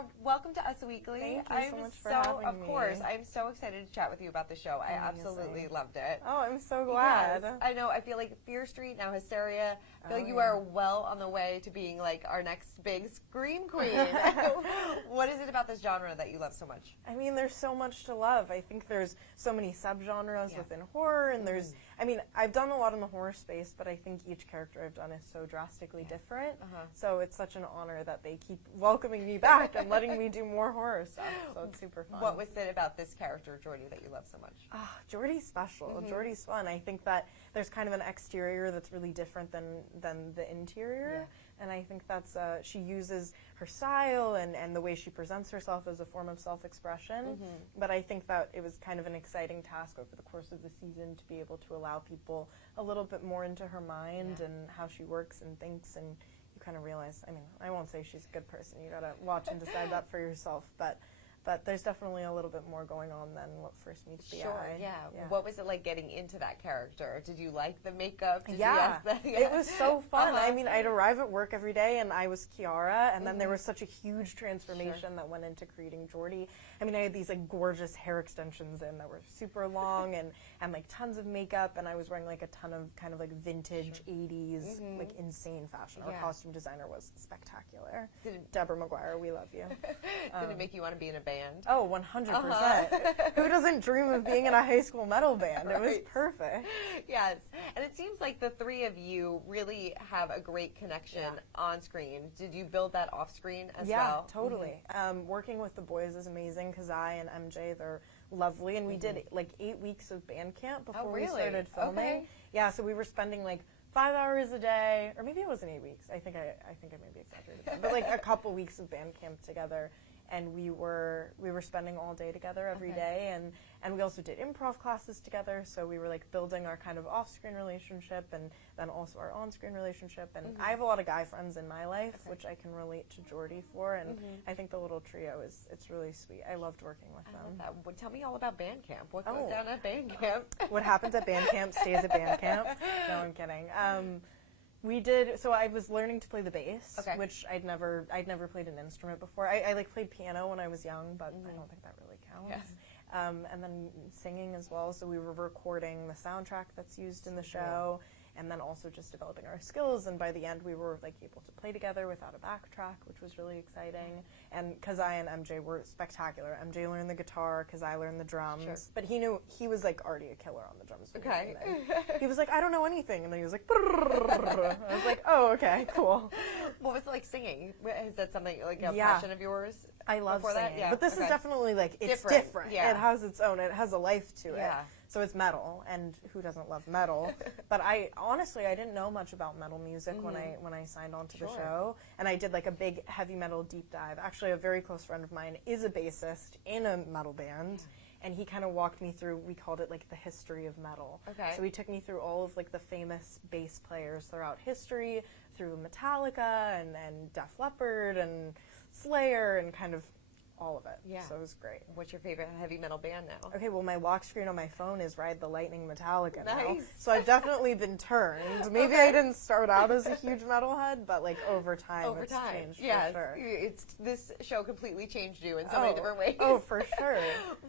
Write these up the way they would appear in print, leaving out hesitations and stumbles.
Chiara, welcome to Us Weekly. Thank you so much for having me. Of course, I'm so excited to chat with you about the show. I absolutely loved it. Oh, I'm so glad. Yes, I know. I feel like Fear Street, now Hysteria. I feel like you are well on the way to being like our next big scream queen. What is it about this genre that you love so much? I mean, there's so much to love. I think there's so many subgenres within horror, and there's, I mean, I've done a lot in the horror space, but I think each character I've done is so drastically different. So it's such an honor that they keep welcoming me back and letting me do more horror stuff. So it's super fun. What was it about this character, Jordy, that you love so much? Jordy's special. Jordy's fun. I think that there's kind of an exterior that's really different than the interior. And I think that's, she uses her style and the way she presents herself as a form of self-expression. But I think that it was kind of an exciting task over the course of the season to be able to allow people a little bit more into her mind and how she works and thinks, and you kind of realize, I mean, I won't say she's a good person, you gotta watch and decide that for yourself, but there's definitely a little bit more going on than what first meets the eye. Yeah. What was it like getting into that character? Did you like the makeup? Did It was so fun. I mean, I'd arrive at work every day and I was Chiara, and then there was such a huge transformation that went into creating Jordy. I mean, I had these like gorgeous hair extensions in that were super long and like tons of makeup, and I was wearing like a ton of kind of like vintage 80s like insane fashion. Our costume designer was spectacular. Deborah McGuire, we love you. Did it make you want to be in a band? Oh, 100%. Who doesn't dream of being in a high school metal band? It was perfect. Yes. And it seems like the three of you really have a great connection on screen. Did you build that off screen as well? Yeah, totally. Working with the boys is amazing because I and MJ, they're lovely. And we did like 8 weeks of band camp before we started filming. Yeah, so we were spending like 5 hours a day, or maybe it wasn't 8 weeks. I think I maybe exaggerated that. But like a couple weeks of band camp together. And we were spending all day together every day, and we also did improv classes together, so we were like building our kind of off-screen relationship and then also our on-screen relationship. And I have a lot of guy friends in my life, which I can relate to Jordy for, and I think the little trio it's really sweet. I loved working with them. Well, tell me all about band camp. What goes down at band camp? What happens at band camp stays at band camp. No, I'm kidding. So I was learning to play the bass, which I'd never played an instrument before. I like played piano when I was young, but I don't think that really counts. And then singing as well, so we were recording the soundtrack that's used in the show, and then also just developing our skills, and by the end we were like able to play together without a backtrack, which was really exciting. And Kazai and MJ were spectacular. MJ learned the guitar, Kazai learned the drums, but he was like already a killer on the drums. He was like, I don't know anything, and then he was like, I was like, oh, okay, cool. What was it like singing? Is that something like a passion of yours? I love singing, but this is definitely like, it's different. It has its own, it has a life to it. So it's metal, and who doesn't love metal? But honestly, I didn't know much about metal music when I signed on to the show, and I did like a big heavy metal deep dive. Actually, a very close friend of mine is a bassist in a metal band, and he kind of walked me through, we called it like the history of metal. So he took me through all of like the famous bass players throughout history, through Metallica and Def Leppard and Slayer and kind of all of it. So it was great. What's your favorite heavy metal band now? Okay, well, my lock screen on my phone is Ride the Lightning Metallica now. So I've definitely been turned. Maybe I didn't start out as a huge metalhead, but like over time it's changed for sure. This show completely changed you in so many different ways. Oh, for sure.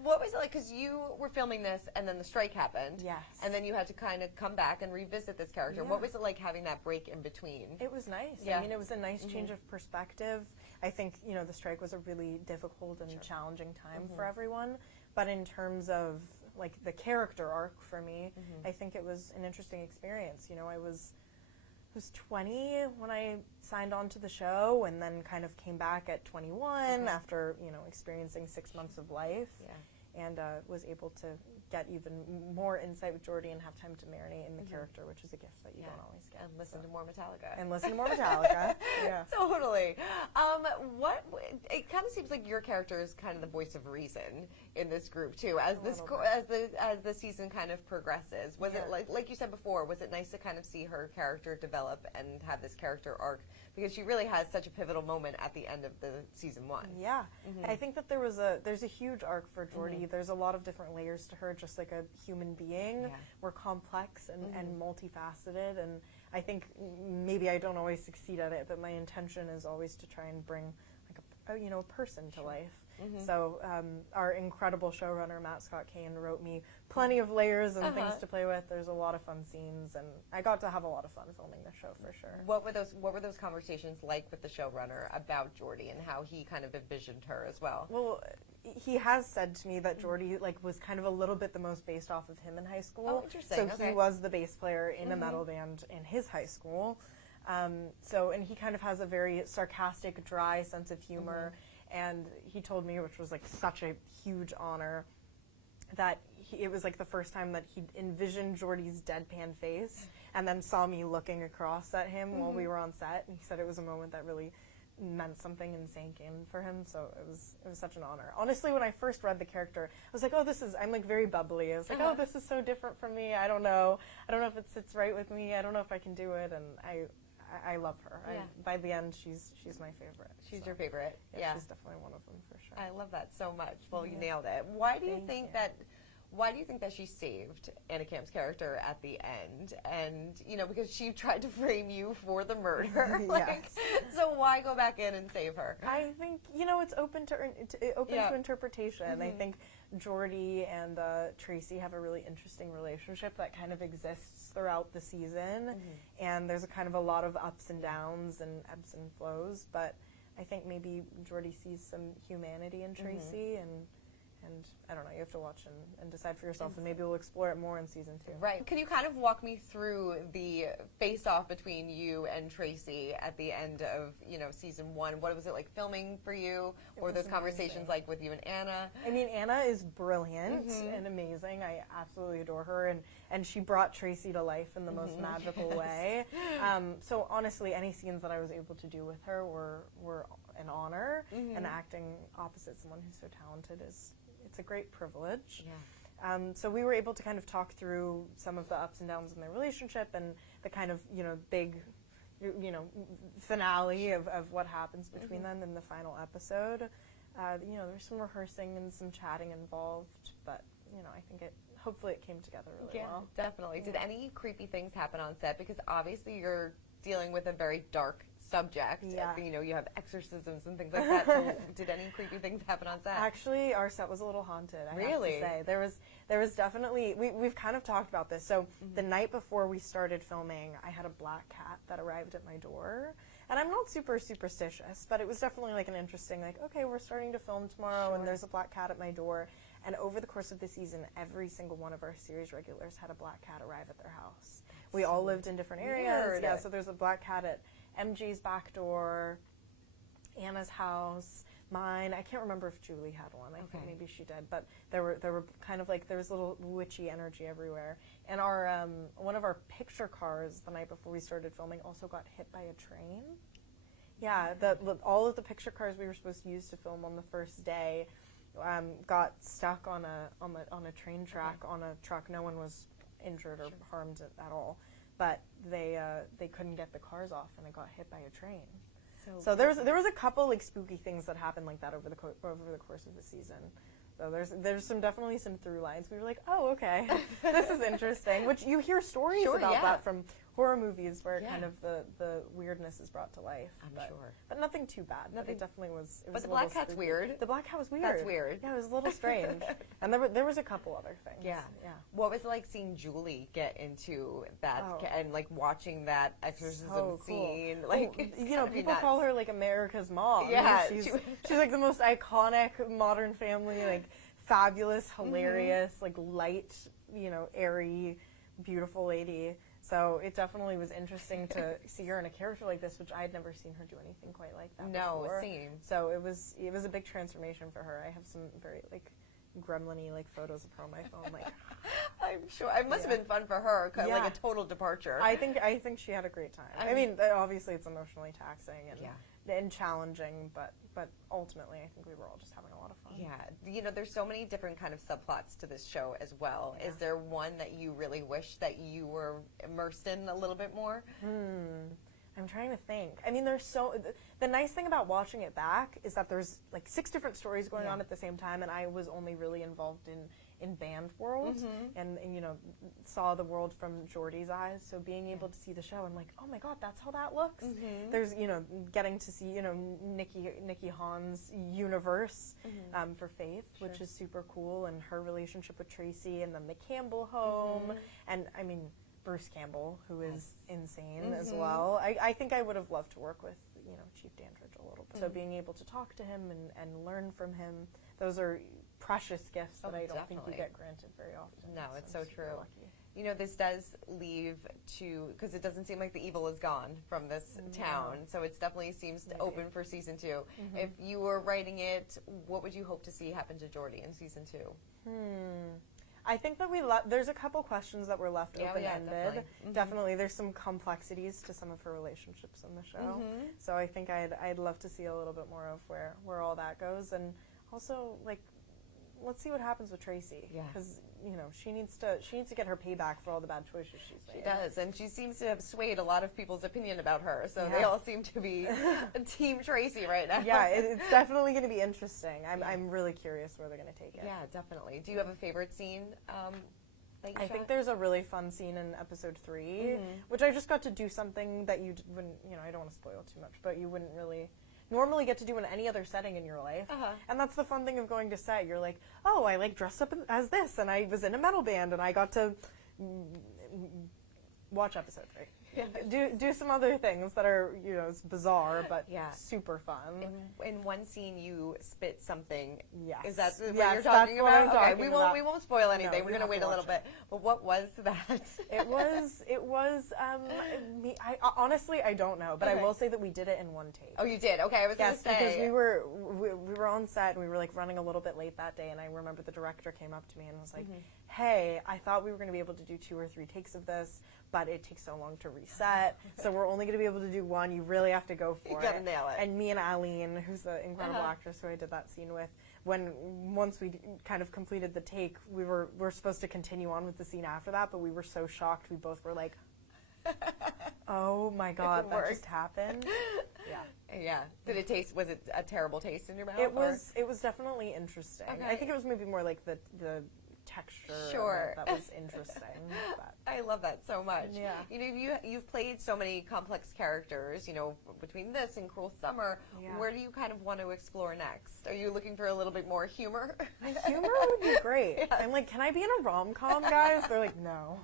What was it like? Because you were filming this and then the strike happened. And then you had to kind of come back and revisit this character. What was it like having that break in between? It was nice. I mean, it was a nice change of perspective. I think, the strike was a really difficult and challenging time for everyone. But in terms of, like, the character arc for me, I think it was an interesting experience. I was 20 when I signed on to the show, and then kind of came back at 21 after, experiencing 6 months of life. And was able to get even more insight with Jordy and have time to marinate in the character, which is a gift that you don't always get. And listen to more Metallica. And listen to more Metallica. Totally. It kind of seems like your character is kind of the voice of reason in this group too, as the season kind of progresses. Was it like you said before? Was it nice to kind of see her character develop and have this character arc, because she really has such a pivotal moment at the end of the season 1? I think that there's a huge arc for Jordy. There's a lot of different layers to her, just like a human being. We're complex and multifaceted, and I think maybe I don't always succeed at it, but my intention is always to try and bring like a a person to life. So our incredible showrunner, Matt Scott Kane, wrote me plenty of layers and things to play with. There's a lot of fun scenes, and I got to have a lot of fun filming the show for sure. What were those conversations like with the showrunner about Jordy and how he kind of envisioned her as well? Well, he has said to me that Jordy was kind of a little bit the most based off of him in high school. Oh, interesting. So he was the bass player in a metal band in his high school. And he kind of has a very sarcastic, dry sense of humor. And he told me, which was like such a huge honor, that it was like the first time that he envisioned Jordy's deadpan face and then saw me looking across at him while we were on set. And he said it was a moment that really meant something and sank in for him. So it was such an honor. Honestly, when I first read the character, I was like, I'm like very bubbly. I was like, oh, this is so different from me. I don't know if it sits right with me. I don't know if I can do it. And I love her. Yeah. By the end, she's my favorite. She's your favorite. Yeah, she's definitely one of them for sure. I love that so much. Well, you nailed it. Why do you think that she saved Anna Camp's character at the end? And because she tried to frame you for the murder. So why go back in and save her? I think it's open to interpretation. I think Jordy and Tracy have a really interesting relationship that kind of exists throughout the season, and there's a kind of a lot of ups and downs and ebbs and flows, but I think maybe Jordy sees some humanity in Tracy, and I don't know, you have to watch and decide for yourself, and maybe we'll explore it more in season 2. Right. Can you kind of walk me through the face-off between you and Tracy at the end of, season 1? What was it like filming for you? What were those conversations like with you and Anna? I mean, Anna is brilliant and amazing. I absolutely adore her, and she brought Tracy to life in the most magical way. So honestly, any scenes that I was able to do with her were an honor, and acting opposite someone who's so talented it's a great privilege. Yeah. So we were able to kind of talk through some of the ups and downs in their relationship and the kind of, big, finale of what happens between them in the final episode. There's some rehearsing and some chatting involved, but, I think hopefully it came together really well. Definitely. Yeah. Did any creepy things happen on set? Because obviously you're dealing with a very dark subject. Yeah. You have exorcisms and things like that. So did any creepy things happen on set? Actually, our set was a little haunted, I really? have to say. There was definitely, we've kind of talked about this. So the night before we started filming, I had a black cat that arrived at my door. And I'm not super superstitious, but it was definitely like an interesting, okay, we're starting to film tomorrow, and there's a black cat at my door. And over the course of the season, every single one of our series regulars had a black cat arrive at their house. We all lived in different areas. Weird. Yeah, so there's a black cat at MG's back door, Anna's house, mine. I can't remember if Julie had one. I think maybe she did. But there were kind of there was a little witchy energy everywhere. And our one of our picture cars the night before we started filming also got hit by a train. Yeah, all of the picture cars we were supposed to use to film on the first day got stuck on a train track on a truck. No one was injured or harmed at all, but they couldn't get the cars off, and it got hit by a train. So there was a couple spooky things that happened like that over the course of the season. So there's definitely some through lines. We were like, oh, okay, this is interesting. Which you hear stories about that from horror movies where kind of the weirdness is brought to life. I'm sure. But nothing too bad. But it definitely was. But the black cat's weird. The black cat was weird. That's weird. Yeah, it was a little strange. And there was a couple other things. Yeah. What was it like seeing Julie get into that and watching that exorcism scene? People call her America's mom. Yeah, she's like the most iconic Modern Family, fabulous, hilarious, light, airy, beautiful lady. So it definitely was interesting to see her in a character like this, which I had never seen her do anything quite like that before. Same. So it was a big transformation for her. I have some very gremlin-y photos of her on my phone. I'm sure it must have been fun for her, a total departure. I think she had a great time. I mean, obviously it's emotionally taxing and challenging, but ultimately I think we were all just having a lot of fun. Yeah, there's so many different kind of subplots to this show as well. Yeah. Is there one that you really wish that you were immersed in a little bit more? I'm trying to think. I mean, the nice thing about watching it back is that there's like 6 different stories going on at the same time, and I was only really involved in band world and you know, saw the world from Jordy's eyes. So being able to see the show, I'm like, oh my God, that's how that looks. There's, you know, getting to see, you know, Nikki Hahn's universe for Faith, which is super cool, and her relationship with Tracy, and then the Campbell home, and I mean, Bruce Campbell, who is insane as well. I think I would have loved to work with, you know, Chief Dandridge a little bit. So being able to talk to him and learn from him, those are precious gifts that I don't think you get granted very often. No, it's so true. Lucky. You know, this does leave to, because it doesn't seem like the evil is gone from this town, so it definitely seems open for season 2. If you were writing it, what would you hope to see happen to Jordy in season 2? I think that there's a couple questions that were left open-ended. Definitely, there's some complexities to some of her relationships in the show. So I think I'd love to see a little bit more of where all that goes, and also like, let's see what happens with Tracy. Because you know, she needs to get her payback for all the bad choices she's made. She does, and she seems to have swayed a lot of people's opinion about her. So they all seem to be Team Tracy right now. Yeah, it's definitely going to be interesting. I'm really curious where they're going to take it. Yeah, definitely. Do you have a favorite scene? I think there's a really fun scene in episode 3, which I just got to do something that you wouldn't, you know, I don't want to spoil too much, but you wouldn't really normally get to do in any other setting in your life. And that's the fun thing of going to set. You're like, oh, I like dressed up as this, and I was in a metal band, and I got to watch episode 3. Do some other things that are, you know, it's bizarre, but super fun. In one scene, you spit something. Yes. Is that what yes, you're talking that's about? What I'm okay, talking we won't spoil anything. No, We're going to wait a little bit. But what was that? It was me. Honestly, I don't know, but I will say that we did it in one take. Oh, you did? Okay, I was going to say. Because we were on set, and we were like running a little bit late that day, and I remember the director came up to me and was like, hey, I thought we were going to be able to do 2 or 3 takes of this, but it takes so long to reset, so we're only going to be able to do 1. You really have to go for it. You got to nail it. And me and Aline, who's the incredible actress who I did that scene with, once we kind of completed the take, we're supposed to continue on with the scene after that, but we were so shocked, we both were like, oh my God, that just happened. Yeah. Did it taste, was it a terrible taste in your mouth? It was definitely interesting. Okay. I think it was maybe more like the texture that was interesting. But. I love that so much. Yeah. You know, you've played so many complex characters, you know, between this and Cruel Summer. Where do you kind of want to explore next? Are you looking for a little bit more humor? Humor would be great. Yes. I'm like, can I be in a rom-com, guys? They're like, no.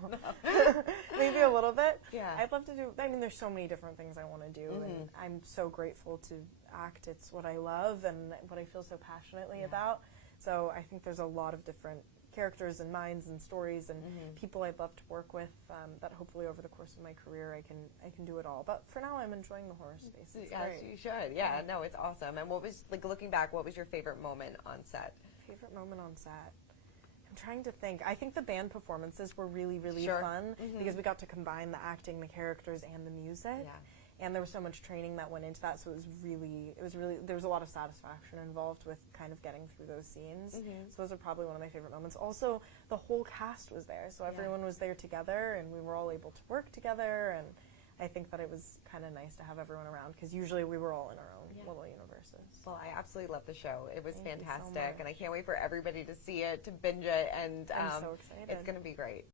Maybe a little bit. Yeah. I'd love to do, I mean, there's so many different things I want to do, and I'm so grateful to act. It's what I love and what I feel so passionately about. So I think there's a lot of different characters and minds and stories and people I'd love to work with, that hopefully over the course of my career I can do it all. But for now I'm enjoying the horror space. It's yes, great. You should. Yeah, no, it's awesome. And what was, like, looking back, what was your favorite moment on set? Favorite moment on set? I'm trying to think. I think the band performances were really, really fun because we got to combine the acting, the characters, and the music. Yeah. And there was so much training that went into that, so it was really, there was a lot of satisfaction involved with kind of getting through those scenes. So those are probably one of my favorite moments. Also, the whole cast was there, so everyone was there together, and we were all able to work together, and I think that it was kind of nice to have everyone around, because usually we were all in our own little universes. Well, I absolutely love the show. It was Thank you so fantastic, much. and I can't wait for everybody to see it, to binge it, and I'm so excited. it's going to be great.